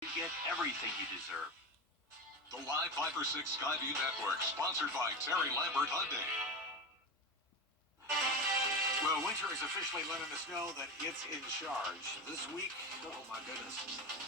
You get everything you deserve. The Live 5 for 6 Skyview Network, sponsored by Terry Lambert Hyundai. Well, winter is officially letting us know that it's in charge. This week, oh my goodness,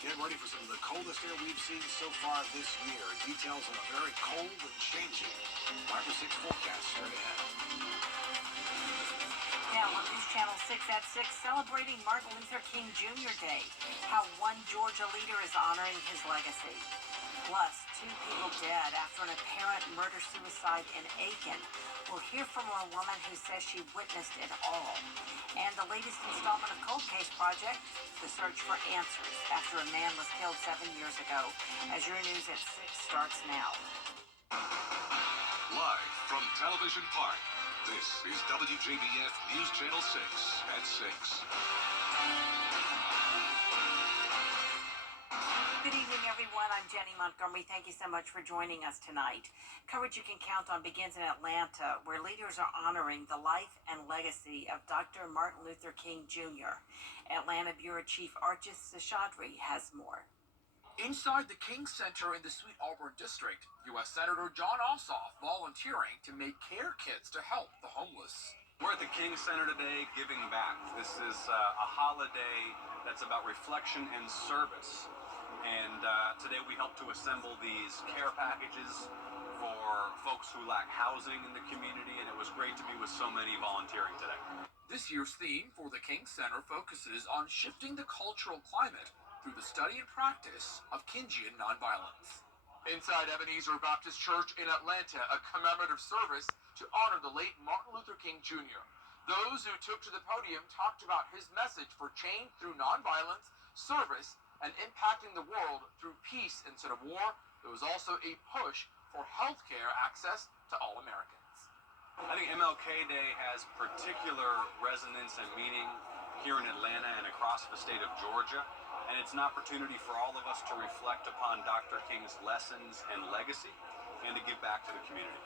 get ready for some of the coldest air we've seen so far this year. Details on a very cold and changing 5 for 6 forecast straight ahead. Now on News Channel 6 at 6, celebrating Martin Luther King Jr. Day, how one Georgia leader is honoring his legacy. Plus, 2 people dead after an apparent murder-suicide in Aiken. We'll hear from a woman who says she witnessed it all. And the latest installment of Cold Case Project, the search for answers after a man was killed 7 years ago. As your news at 6 starts now. Live from Television Park, this is WJBF News Channel 6 at 6. Good evening, everyone. I'm Jenny Montgomery. Thank you so much for joining us tonight. Coverage you can count on begins in Atlanta, where leaders are honoring the life and legacy of Dr. Martin Luther King Jr. Atlanta Bureau Chief Archis Seshadri has more. Inside the King Center in the Sweet Auburn District, U.S. Senator John Ossoff volunteering to make care kits to help the homeless. We're at the King Center today giving back. This is a holiday that's about reflection and service. And today we help to assemble these care packages for folks who lack housing in the community, and it was great to be with so many volunteering today. This year's theme for the King Center focuses on shifting the cultural climate through the study and practice of Kingian nonviolence. Inside Ebenezer Baptist Church in Atlanta, a commemorative service to honor the late Martin Luther King Jr. Those who took to the podium talked about his message for change through nonviolence, service, and impacting the world through peace instead of war. There was also a push for health care access to all Americans. I think MLK Day has particular resonance and meaning here in Atlanta and across the state of Georgia. And it's an opportunity for all of us to reflect upon Dr. King's lessons and legacy and to give back to the community.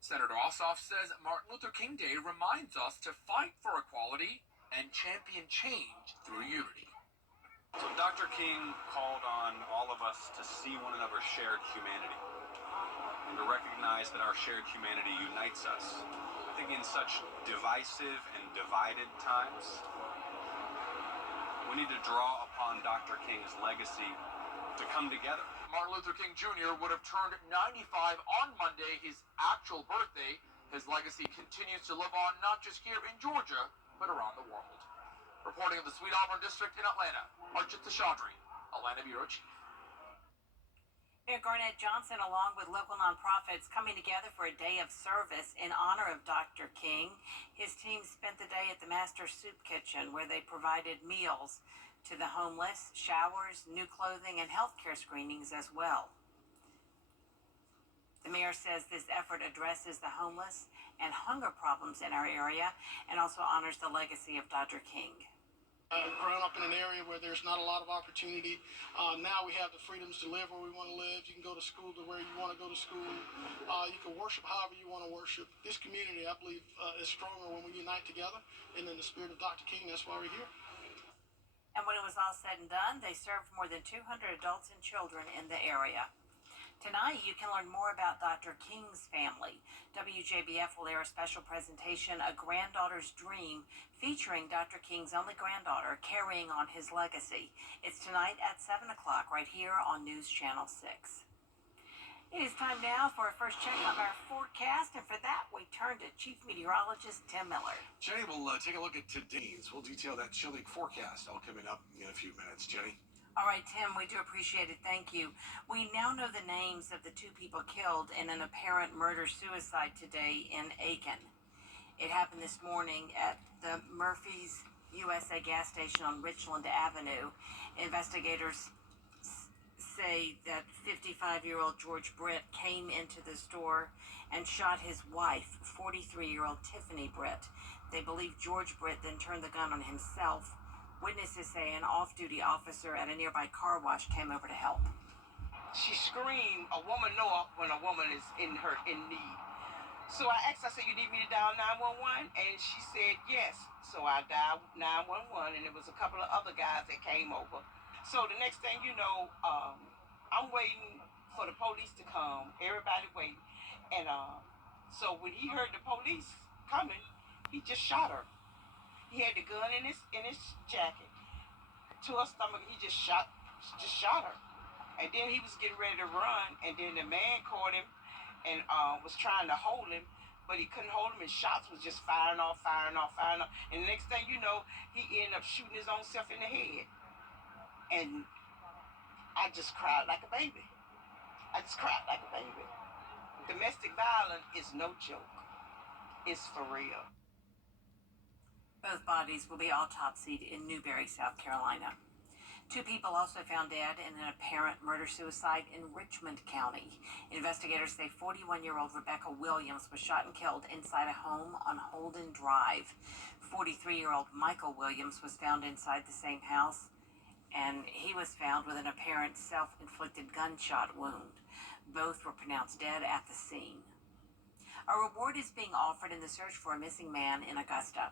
Senator Ossoff says Martin Luther King Day reminds us to fight for equality and champion change through unity. So Dr. King called on all of us to see one another's shared humanity and to recognize that our shared humanity unites us. I think in such divisive and divided times, we need to draw upon Dr. King's legacy to come together. Martin Luther King Jr. would have turned 95 on Monday, his actual birthday. His legacy continues to live on not just here in Georgia, but around the world. Reporting in the Sweet Auburn District in Atlanta, Archit Seshadri, Atlanta Bureau Chief. Mayor Garnett Johnson, along with local nonprofits, coming together for a day of service in honor of Dr. King. His team spent the day at the Master Soup Kitchen, where they provided meals to the homeless, showers, new clothing, and health care screenings as well. The mayor says this effort addresses the homeless and hunger problems in our area and also honors the legacy of Dr. King. Grown up in an area where there's not a lot of opportunity. Now we have the freedoms to live where we want to live. You can go to school to where you want to go to school. You can worship however you want to worship. This community, I believe, is stronger when we unite together. And in the spirit of Dr. King, that's why we're here. And when it was all said and done, they served more than 200 adults and children in the area. Tonight, you can learn more about Dr. King's family. WJBF will air a special presentation, A Granddaughter's Dream, featuring Dr. King's only granddaughter carrying on his legacy. It's tonight at 7 o'clock right here on News Channel 6. It is time now for our first check of our forecast, and for that, we turn to Chief Meteorologist Tim Miller. Jenny, we'll take a look at today's. We'll detail that chilly forecast all coming up in a few minutes. Jenny? All right, Tim, we do appreciate it. Thank you. We now know the names of the 2 people killed in an apparent murder-suicide today in Aiken. It happened this morning at the Murphy's USA gas station on Richland Avenue. Investigators say that 55-year-old George Britt came into the store and shot his wife, 43-year-old Tiffany Britt. They believe George Britt then turned the gun on himself. Witnesses say an off-duty officer at a nearby car wash came over to help. She screamed, "A woman know when a woman is in need." So I asked, I said, "You need me to dial 911?" And she said, "Yes." So I dialed 911, and it was a couple of other guys that came over. So the next thing you know, I'm waiting for the police to come. Everybody waiting. And so when he heard the police coming, he just shot her. He had the gun in his jacket. To her stomach, he just shot her. And then he was getting ready to run, and then the man caught him and was trying to hold him, but he couldn't hold him, and shots was just firing off. And the next thing you know, he ended up shooting his own self in the head. And I just cried like a baby. Domestic violence is no joke. It's for real. Both bodies will be autopsied in Newberry, South Carolina. 2 people also found dead in an apparent murder-suicide in Richmond County. Investigators say 41-year-old Rebecca Williams was shot and killed inside a home on Holden Drive. 43-year-old Michael Williams was found inside the same house, and he was found with an apparent self-inflicted gunshot wound. Both were pronounced dead at the scene. A reward is being offered in the search for a missing man in Augusta.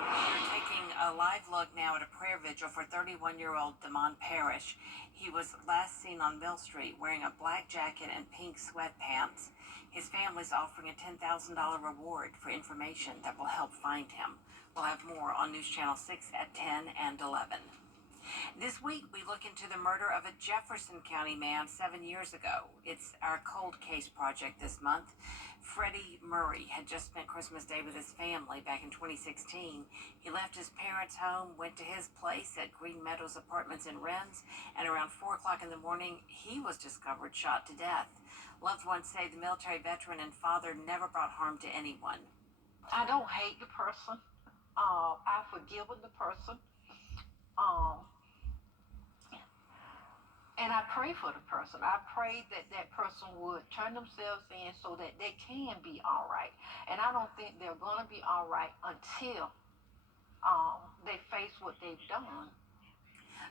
We're taking a live look now at a prayer vigil for 31-year-old Damon Parrish. He was last seen on Mill Street wearing a black jacket and pink sweatpants. His family's offering a $10,000 reward for information that will help find him. We'll have more on News Channel 6 at 10 and 11. This week, we look into the murder of a Jefferson County man 7 years ago. It's our cold case project this month. Freddie Murray had just spent Christmas Day with his family back in 2016. He left his parents' home, went to his place at Green Meadows Apartments in Rennes, and around 4 o'clock in the morning, he was discovered shot to death. Loved ones say the military veteran and father never brought harm to anyone. I don't hate the person. I've forgiven the person. And I pray for the person. I pray that that person would turn themselves in so that they can be all right. And I don't think they're going to be all right until they face what they've done.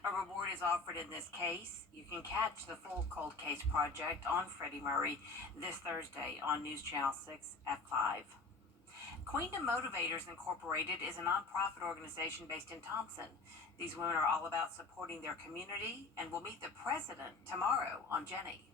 A reward is offered in this case. You can catch the full cold case project on Freddie Murray this Thursday on News Channel 6 at 5. Queendom Motivators Incorporated is a nonprofit organization based in Thompson. These women are all about supporting their community and will meet the president tomorrow on Jenny.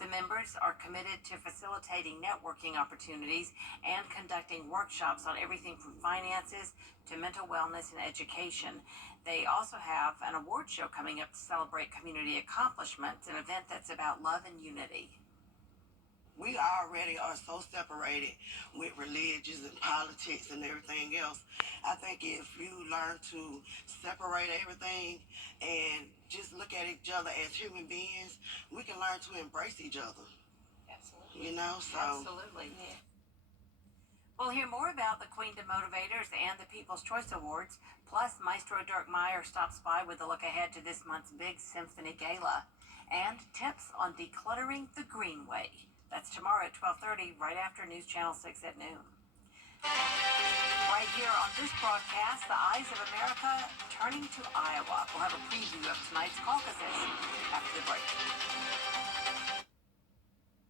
The members are committed to facilitating networking opportunities and conducting workshops on everything from finances to mental wellness and education. They also have an award show coming up to celebrate community accomplishments, an event that's about love and unity. We already are so separated with religions and politics and everything else. I think if you learn to separate everything and just look at each other as human beings, we can learn to embrace each other. Absolutely. You know, so. Absolutely. Yeah. We'll hear more about the Queendom Motivators and the People's Choice Awards. Plus, Maestro Dirk Meyer stops by with a look ahead to this month's big symphony gala and tips on decluttering the Greenway. That's tomorrow at 12:30, right after News Channel 6 at noon. Right here on this broadcast, the eyes of America turning to Iowa. We'll have a preview of tonight's caucuses after the break.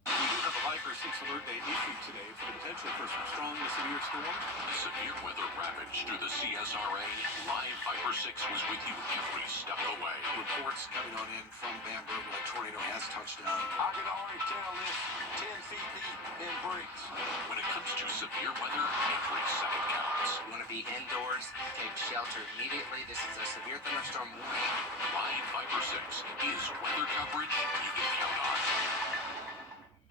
We have a Viper 6 alert day issued today for the potential for some strong to severe storms. Severe weather ravaged through the CSRA. Live Viper 6 was with you every step of the way. Reports coming on in from Bamberg where a tornado has touched down. I can already tell this 10 feet deep in bricks. When it comes to severe weather, every second counts. You want to be indoors, take shelter immediately. This is a severe thunderstorm warning. Live Viper 6 is weather coverage you can count on.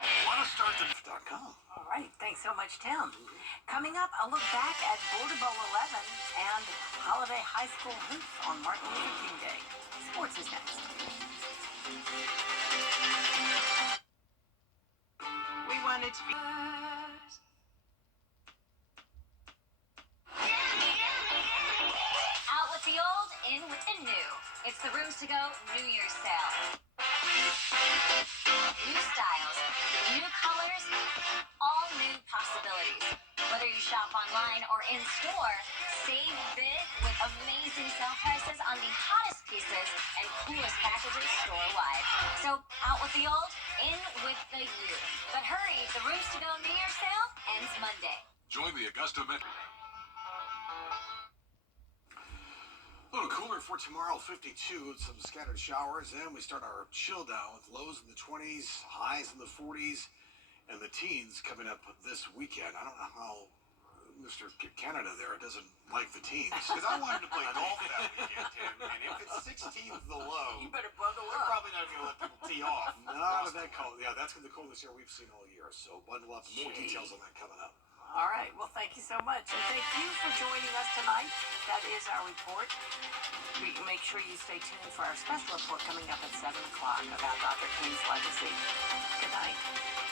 Want to start the... All right, thanks so much, Tim. Coming up, a look back at Border Bowl 11 and holiday high school hoops on Martin Luther King Day. Sports is next. We wanted to be... Out with the old, in with the new. It's the Rooms to Go New Year's sale. New styles, new colors, all new possibilities. Whether you shop online or in store, save big with amazing sale prices on the hottest pieces and coolest packages store-wide. So out with the old, in with the new. But hurry, the Rooms to Go New Year's sale ends Monday. Join the Augusta Metro. Thermometer for tomorrow, 52, some scattered showers, and we start our chill down with lows in the 20s, highs in the 40s, and the teens coming up this weekend. I don't know how Mr. Canada there doesn't like the teens. Because I wanted to play golf that weekend, Tim, and if it's 16 the low, You better bundle they're up. probably not going to let people tee off. Not that cold. Yeah, that's the coldest air we've seen all year. So bundle up. More Gee. details on that coming up. All right. Well, thank you so much. And thank you for joining us tonight. That is our report. Make sure you stay tuned for our special report coming up at 7 o'clock about Dr. King's legacy. Good night.